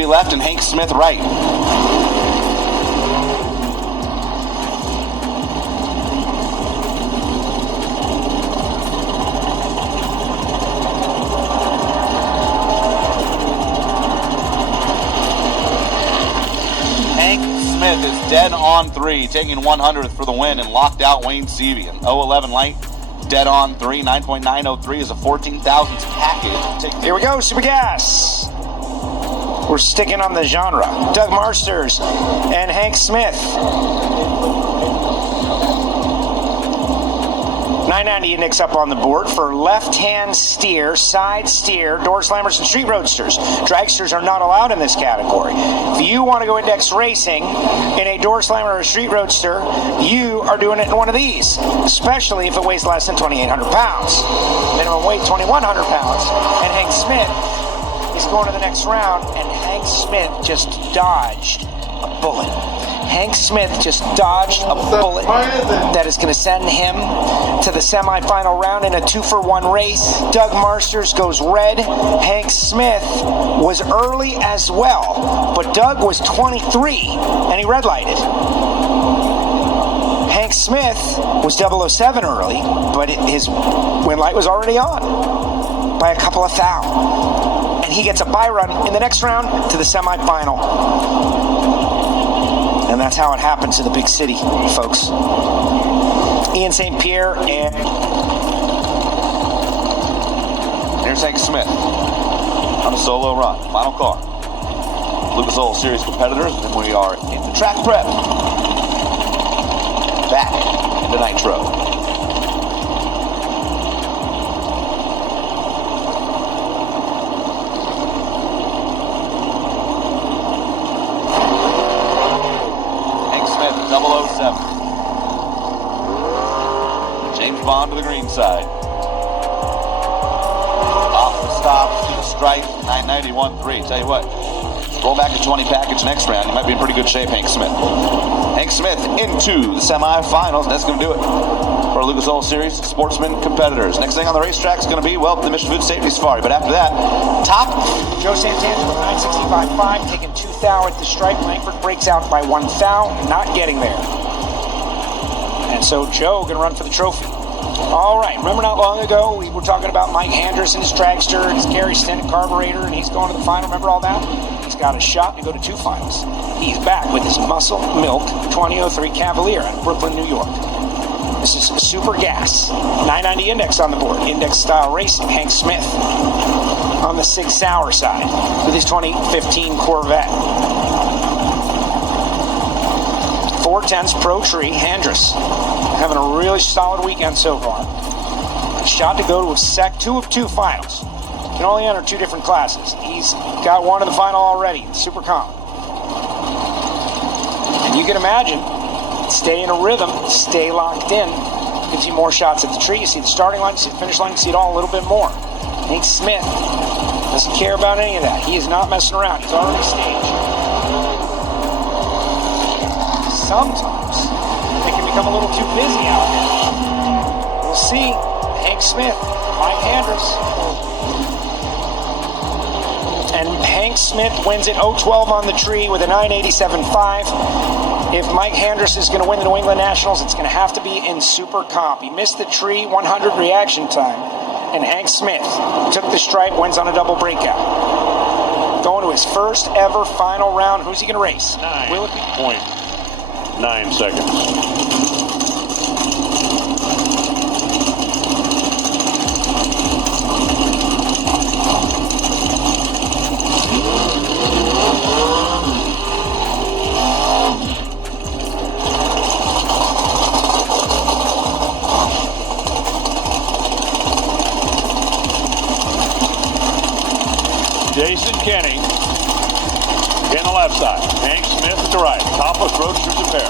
Seavey left and Hank Smith right. Hank Smith is dead on 3, taking 100th for the win and locked out Wayne Seavey. An 011 light, dead on 3, 9.903 is a 14,000th package. Here we go, Super Gas. We're sticking on the genre. Doug Marsters and Hank Smith. 990 index up on the board for left-hand steer, side steer, door slammers, and street roadsters. Dragsters are not allowed in this category. If you want to go index racing in a door slammer or a street roadster, you are doing it in one of these, especially if it weighs less than 2,800 pounds. Minimum weight 2,100 pounds. And Hank Smith is going to the next round, and Hank Smith just dodged a bullet. Hank Smith just dodged a bullet that is going to send him to the semifinal round in a 2-for-1 race. Doug Marsters goes red. Hank Smith was early as well, but Doug was 23 and he red lighted. Hank Smith was 007 early, but his win light was already on by a couple of thou. And he gets a bye run in the next round to the semifinal. And that's how it happens in the big city, folks. Ian St. Pierre and Here's Hank Smith on a solo run. Final car. Lucas Oil Series competitors, and we are into track prep. Back into Nitro. James Bond to the green side. Off the stop to the stripe, 991.3. Tell you what, roll back to 20 package next round. You might be in pretty good shape, Hank Smith. Hank Smith into the semifinals. That's going to do it for Lucas Oil Series Sportsman competitors. Next thing on the racetrack is going to be, well, the Mission Food Safety Safari. But after that, top. Joe Santangelo, 965.5, taking 2 thou at the stripe. Langford breaks out by 1 thou, not getting there. And so Joe going to run for the trophy. All right, remember not long ago we were talking about Mike Handress and his dragster and his carry extended carburetor, and he's going to the final. Remember all that? He's got a shot to go to 2 finals. He's back with his Muscle Milk 2003 Cavalier out of Brooklyn, New York. This is Super Gas. 990 index on the board. Index style racing. Hank Smith on the 6 sour side with his 2015 Corvette. 410s Pro Tree Handress. Having a really solid weekend so far. A shot to go to a 2 of 2 finals. Can only enter 2 different classes. He's got 1 in the final already. Super Comp. And you can imagine, stay in a rhythm, stay locked in. Gives you more shots at the tree. You see the starting line, you see the finish line, you see it all a little bit more. Hank Smith doesn't care about any of that. He is not messing around. He's already staged. Sometimes it can become a little too busy out there. We'll see. Hank Smith, Mike Handress. And Hank Smith wins it 0-12 on the tree with a 987.5. If Mike Handress is going to win the New England Nationals, it's going to have to be in Super Comp. He missed the tree 100 reaction time. And Hank Smith took the stripe, wins on a double breakout. Going to his first ever final round. Who's he going to race? 9.9 seconds. Jason Kenny in the left side. Hank Smith at the right. Topless Roadsters and pair.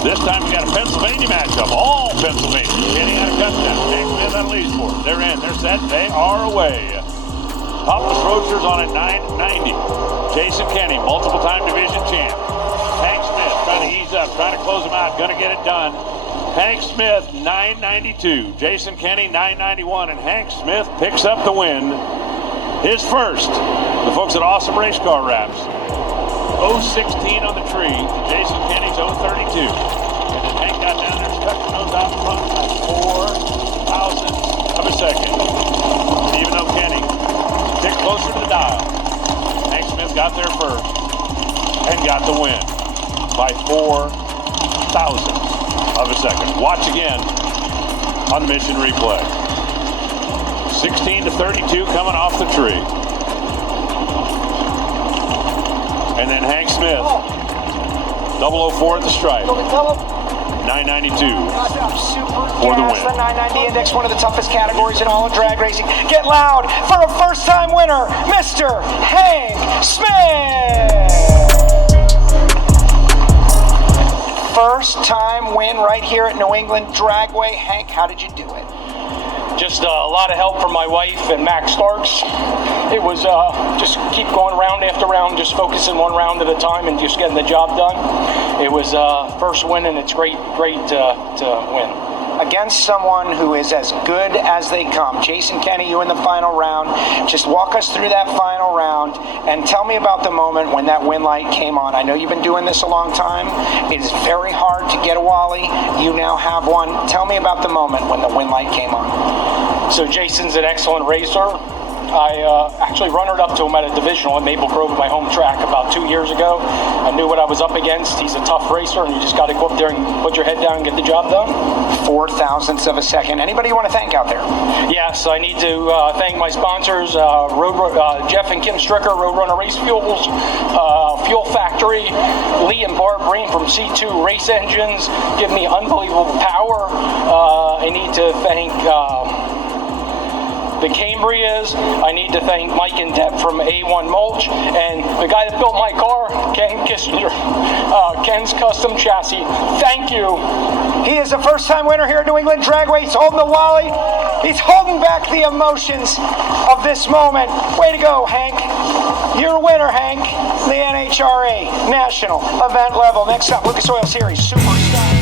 This time we got a Pennsylvania matchup. All Pennsylvania. Kenny out of Kutztown. Hank Smith out of Leesport. They're in. They're set. They are away. Topless Roadsters on at 990. Jason Kenny, multiple time division champ. Hank Smith trying to ease up, trying to close him out. Gonna get it done. Hank Smith 992. Jason Kenny 991. And Hank Smith picks up the win. His first The folks at Awesome Race Car Wraps. 016 on the tree. Jason Kenny's 032. And then Hank got down there, stuck the nose out front at 4,000 of a second. And even though Kenny ticked closer to the dial, Hank Smith got there first and got the win by 4,000 of a second. Watch again on Mission Replay. 16 to 32 coming off the tree. And then Hank Smith, 004 at the stripe. 992 for the win. The 990 Index, one of the toughest categories in all of drag racing. Get loud for a first-time winner, Mr. Hank Smith. First-time win right here at New England Dragway. Hank, how did you do it? Just a lot of help from my wife and Max Starks. It was just keep going round after round, just focusing one round at a time and just getting the job done. It was first win, and it's great to win. Against someone who is as good as they come. Jason Kenny, you in the final round. Just walk us through that final round and tell me about the moment when that win light came on. I know you've been doing this a long time. It is very hard to get a Wally. You now have one. Tell me about the moment when the win light came on. So Jason's an excellent racer. I actually runnered up to him at a divisional at Maple Grove, my home track, about 2 years ago. I knew what I was up against. He's a tough racer, and you just got to go up there and put your head down and get the job done. 0.004 of a second. Anybody you want to thank out there? Yes, I need to thank my sponsors, Jeff and Kim Stricker, Roadrunner Race Fuels, Fuel Factory, Lee and Barb Breen from C2 Race Engines, give me unbelievable power. I need to thank the Cambrias. I need to thank Mike and Deb from A1 Mulch, and the guy that built my car, Ken Kissinger, Ken's Custom Chassis. Thank you. He is a first-time winner here at New England Dragway. He's holding the Wally. He's holding back the emotions of this moment. Way to go, Hank. You're a winner, Hank. The NHRA National Event Level. Next up, Lucas Oil Series Superstar.